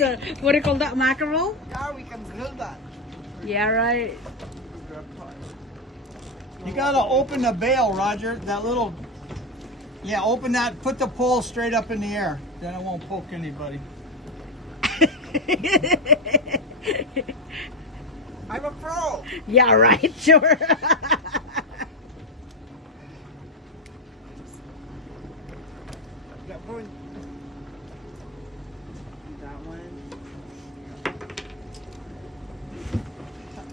It's a, what do you call that, mackerel? Yeah, we can grill that. Yeah, right. You gotta open the bail, Roger. That little, yeah, open that. Put the pole straight up in the air. Then it won't poke anybody. I'm a pro. Yeah, right, sure. That one. That one.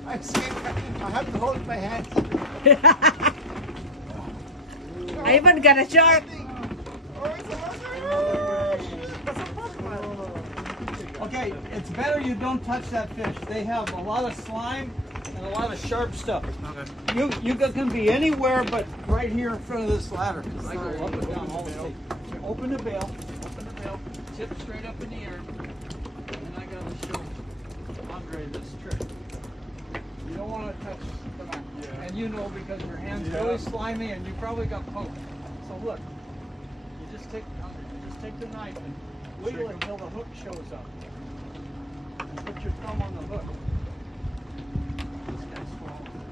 I'm scared. I have to hold my hands. I even got a shark. Okay, it's better you don't touch that fish. They have a lot of slime and a lot of sharp stuff. Okay. You can be anywhere but right here in front of this ladder. I go up and down all the way. Open the bail. Open the bail. Tip straight up in the air. And I gotta show Andre this trick. You don't want to touch the back. Yeah. And you know because your hand's really slimy and you probably got poked. So look, you just take the knife and wiggle it until the hook shows up. And put your thumb on the hook. This guy's swallowing.